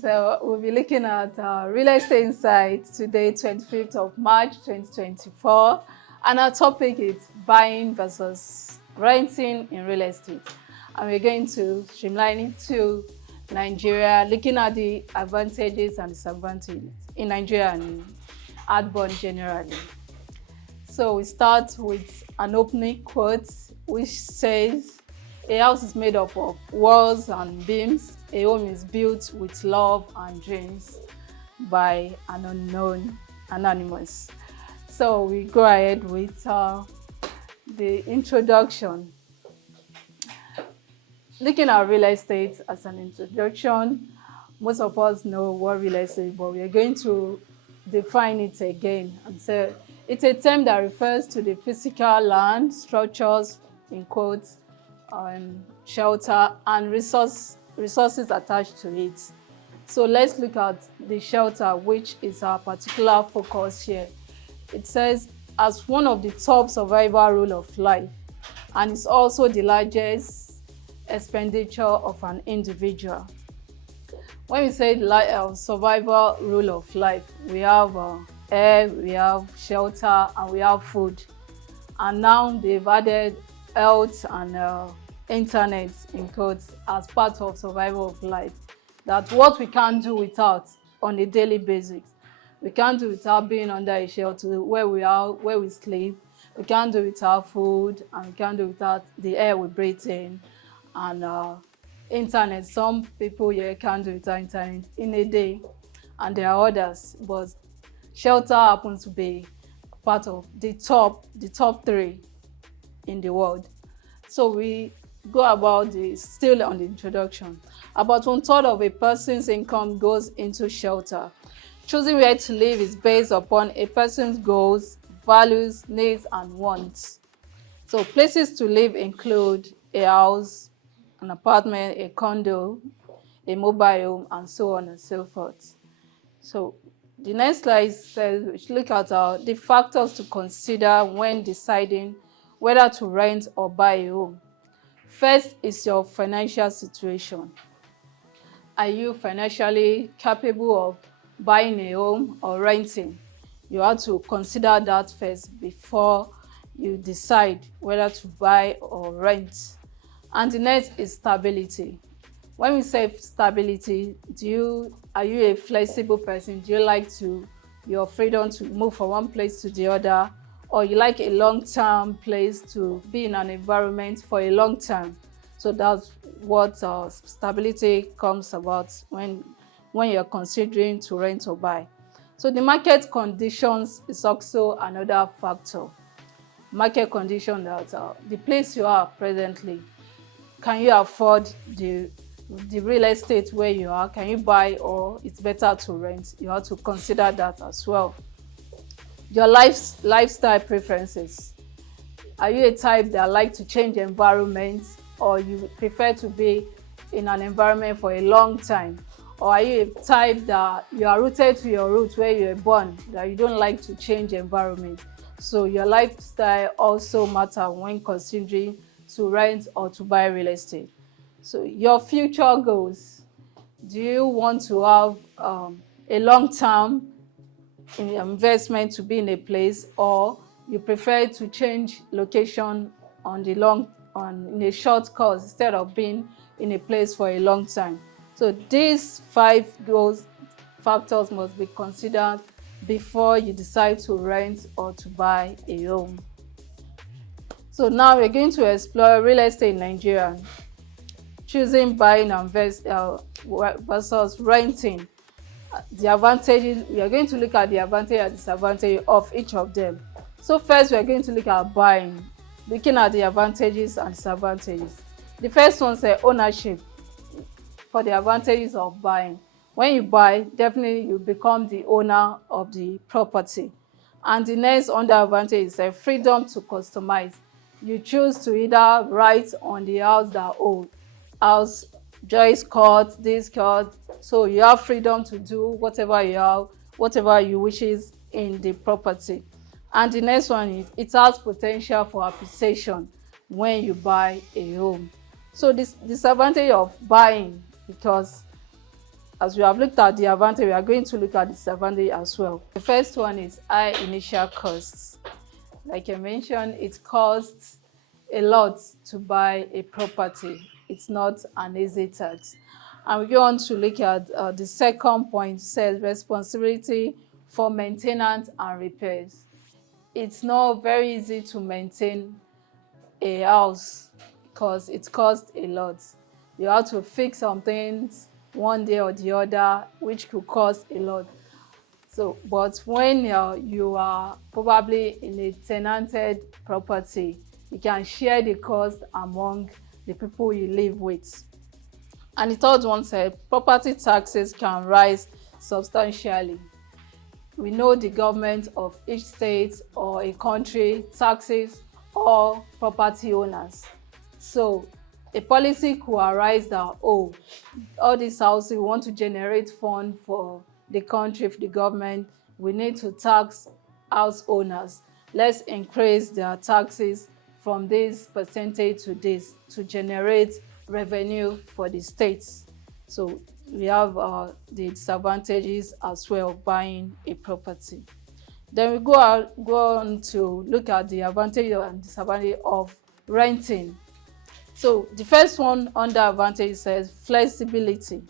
So we'll be looking at real estate insights today, 25th of March, 2024. And our topic is buying versus renting in real estate. And we're going to streamline it to Nigeria, looking at the advantages and disadvantages in Nigeria and outbound generally. So we start with an opening quote which says, "A house is made up of walls and beams. A home is built with love and dreams," by an unknown anonymous. So we go ahead with the introduction. Looking at real estate as an introduction, most of us know what real estate is, but we are going to define it again and say it's a term that refers to the physical land, structures, in quotes, shelter, and resources attached to it. So let's look at the shelter, which is our particular focus here. It says, as one of the top survival rule of life, and it's also the largest expenditure of an individual. When we say survival rule of life, we have air, we have shelter, and we have food. And now they've added health and internet, in quotes, as part of survival of life. That's what we can't do without on a daily basis. We can't do without being under a shelter where we are, where we sleep. We can't do without food, and we can't do without the air we breathe in. And internet, some people here can't do without internet in a day, and there are others, but shelter happens to be part of the top three in the world. So we go about still on the introduction. About 1/3 of a person's income goes into shelter. Choosing where to live is based upon a person's goals, values, needs, and wants. So places to live include a house, an apartment, a condo, a mobile home, and so on and so forth. So the next slide says we should look at the factors to consider when deciding whether to rent or buy a home. First is your financial situation. Are you financially capable of buying a home or renting? You have to consider that first before you decide whether to buy or rent. And the next is stability. When we say stability, are you a flexible person? Do you like your freedom to move from one place to the other? Or you like a long-term place to be in an environment for a long time? So that's what stability comes about when you're considering to rent or buy. So the market conditions is also another factor. Market condition, that the place you are presently, can you afford the real estate where you are? Can you buy, or it's better to rent? You have to consider that as well. Your lifestyle preferences. Are you a type that like to change environments, or you prefer to be in an environment for a long time? Or are you a type that you are rooted to your roots where you were born, that you don't like to change environment? So your lifestyle also matters when considering to rent or to buy real estate. So your future goals. Do you want to have a long-term investment to be in a place, or you prefer to change location in a short course instead of being in a place for a long time? So these 5 goals factors must be considered before you decide to rent or to buy a home. So now we're going to explore real estate in Nigeria, choosing buying and versus renting. The advantages, we are going to look at the advantage and disadvantage of each of them. So first, we are going to look at buying, looking at the advantages and disadvantages. The first one says ownership. For the advantages of buying, when you buy, definitely you become the owner of the property. And the next under advantage is a freedom to customize. You choose to either write on the house that, oh, house joist cut, this cut. So you have freedom to do whatever you wishes in the property. And the next one is it has potential for appreciation when you buy a home. So this disadvantage of buying, because as we have looked at the advantage, we are going to look at the disadvantage as well. The first one is high initial costs. Like I mentioned, it costs a lot to buy a property. It's not an easy task. And we go on to look at the second point, says responsibility for maintenance and repairs. It's not very easy to maintain a house because it costs a lot. You have to fix some things one day or the other, which could cost a lot. So, but when you are probably in a tenanted property, you can share the cost among the people you live with. And the third one said property taxes can rise substantially. We know the government of each state or a country taxes all property owners. So a policy could arise that, oh, all these houses, we want to generate funds for the country, for the government, we need to tax house owners. Let's increase their taxes from this percentage to this to generate revenue for the states. So we have the disadvantages as well of buying a property. Then we go on to look at the advantage and disadvantage of renting. So the first one under advantage says flexibility.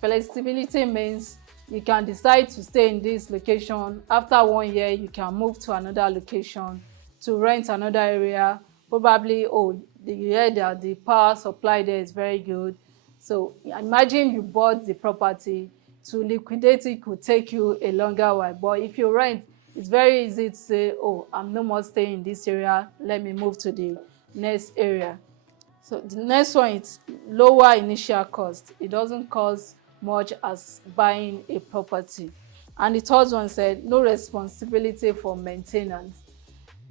Flexibility means you can decide to stay in this location. After 1 year, you can move to another location to rent another area. Probably, oh, you hear that the power supply there is very good. So imagine you bought the property. To liquidate it could take you a longer while. But if you rent, it's very easy to say, oh, I'm no more staying in this area. Let me move to the next area. So the next one is lower initial cost. It doesn't cost much as buying a property. And the third one said no responsibility for maintenance.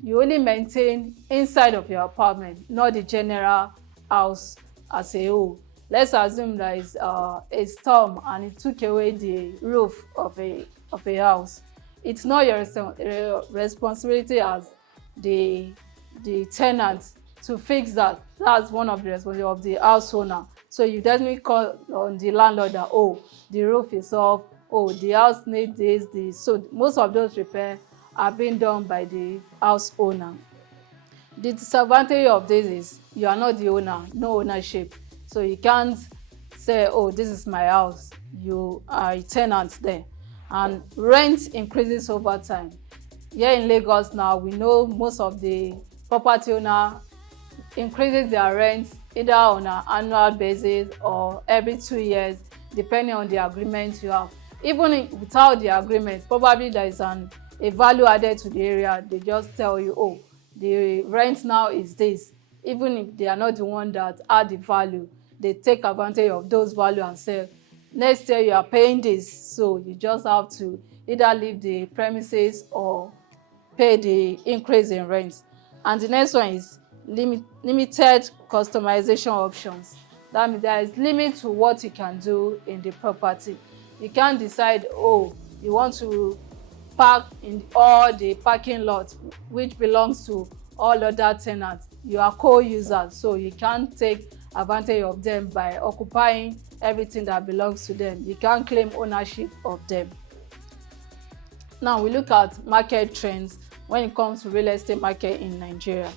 You only maintain inside of your apartment, not the general house as a whole. Let's assume there is a storm and it took away the roof of a house. It's not your responsibility as the tenant to fix that. That's one of the responsibilities of the house owner. So you definitely call on the landlord that, oh, the roof is off, oh, the house needs this. So most of those repairs are being done by the house owner. The disadvantage of this is you are not the owner, no ownership. So you can't say, oh, this is my house. You are a tenant there. And rent increases over time. Here in Lagos now, we know most of the property owner increases their rent either on an annual basis or every 2 years, depending on the agreement you have. Even without the agreement, probably there is a value added to the area. They just tell you, oh, the rent now is this. Even if they are not the one that add the value, they take advantage of those value and say, next year you are paying this, so you just have to either leave the premises or pay the increase in rent. And the next one is limited customization options. That means there is limit to what you can do in the property. You can't decide, oh, you want to park in all the parking lots which belongs to all other tenants. You are co-users, so you can't take advantage of them by occupying everything that belongs to them. You can't claim ownership of them. Now we look at market trends when it comes to real estate market in Nigeria.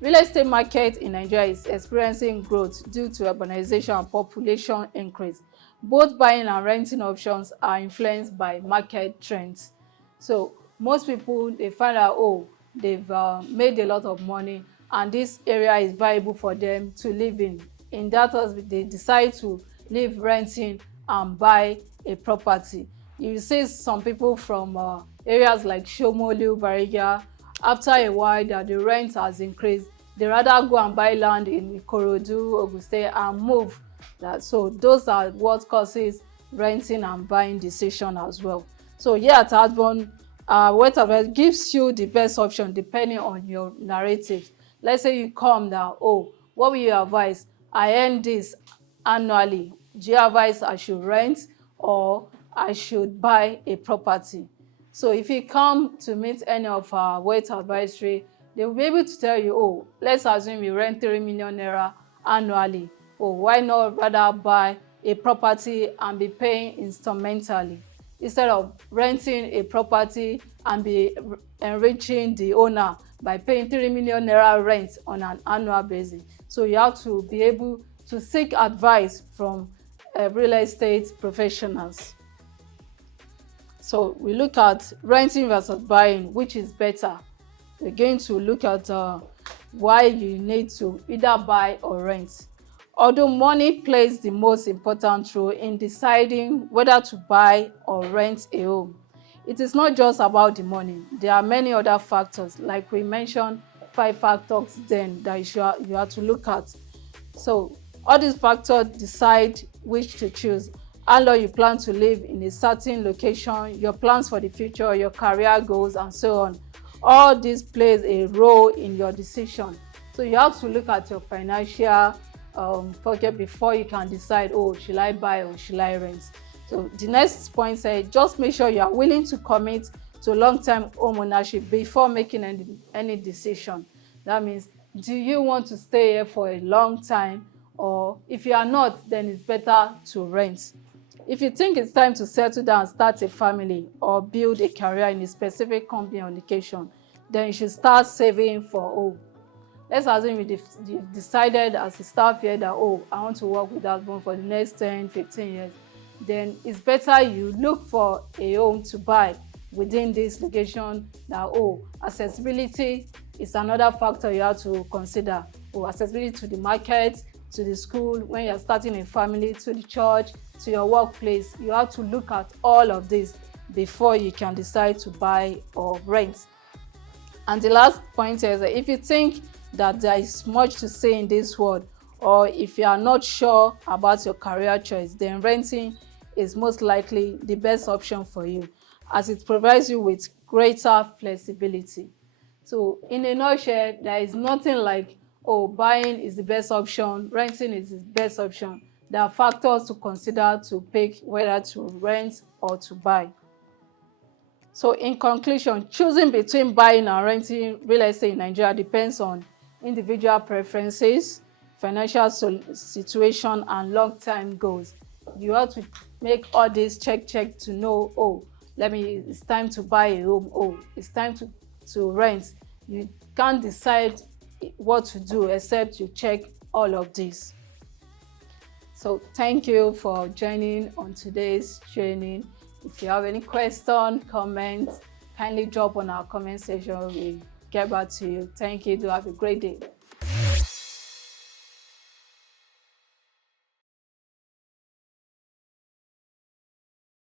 Real estate market in Nigeria is experiencing growth due to urbanization and population increase. Both buying and renting options are influenced by market trends. So most people, they find out, oh, they've made a lot of money and this area is viable for them to live in. In that case, they decide to leave renting and buy a property. You see some people from areas like Shomolu, Bariga, after a while that the rent has increased, they rather go and buy land in Ikorodu, Ogun State and move. So those are what causes renting and buying decision as well. So here at Advon, whatever gives you the best option depending on your narrative. Let's say you come now, oh, what will you advise? I earn this annually. Do you advise I should rent or I should buy a property? So if you come to meet any of our wealth advisory, they will be able to tell you, oh, let's assume you rent 3 million naira annually. Oh, why not rather buy a property and be paying instrumentally, instead of renting a property and be enriching the owner by paying 3 million naira rent on an annual basis. So you have to be able to seek advice from real estate professionals. So we look at renting versus buying, which is better. We're going to look at why you need to either buy or rent. Although money plays the most important role in deciding whether to buy or rent a home, it is not just about the money. There are many other factors, like we mentioned, 5 factors then that you have to look at. So all these factors decide which to choose. How long you plan to live in a certain location, your plans for the future, your career goals, and so on. All this plays a role in your decision. So you have to look at your financial pocket before you can decide, oh, should I buy or should I rent? So the next point says, just make sure you are willing to commit to long-term home ownership before making any decision. That means, do you want to stay here for a long time? Or if you are not, then it's better to rent. If you think it's time to settle down, start a family, or build a career in a specific company or location, then you should start saving for home. Let's assume you've decided as a staff here that, oh, I want to work with that husband for the next 10, 15 years. Then it's better you look for a home to buy within this location. That, oh, accessibility is another factor you have to consider. Oh, accessibility to the market, to the school, when you're starting a family, to the church, to your workplace. You have to look at all of this before you can decide to buy or rent. And the last point is that if you think that there is much to say in this world, or if you are not sure about your career choice, then renting is most likely the best option for you, as it provides you with greater flexibility. So in a nutshell, there is nothing like, oh, buying is the best option, renting is the best option. There are factors to consider to pick whether to rent or to buy. So in conclusion, choosing between buying and renting real estate in Nigeria depends on individual preferences, financial situation, and long-term goals. You have to make all this check to know, oh, it's time to buy a home, oh, it's time to rent. You can't decide what to do except you check all of this. So thank you for joining on today's training. If you have any question, comments, kindly drop on our comment section. We'll get back to you. Thank you. Do have a great day.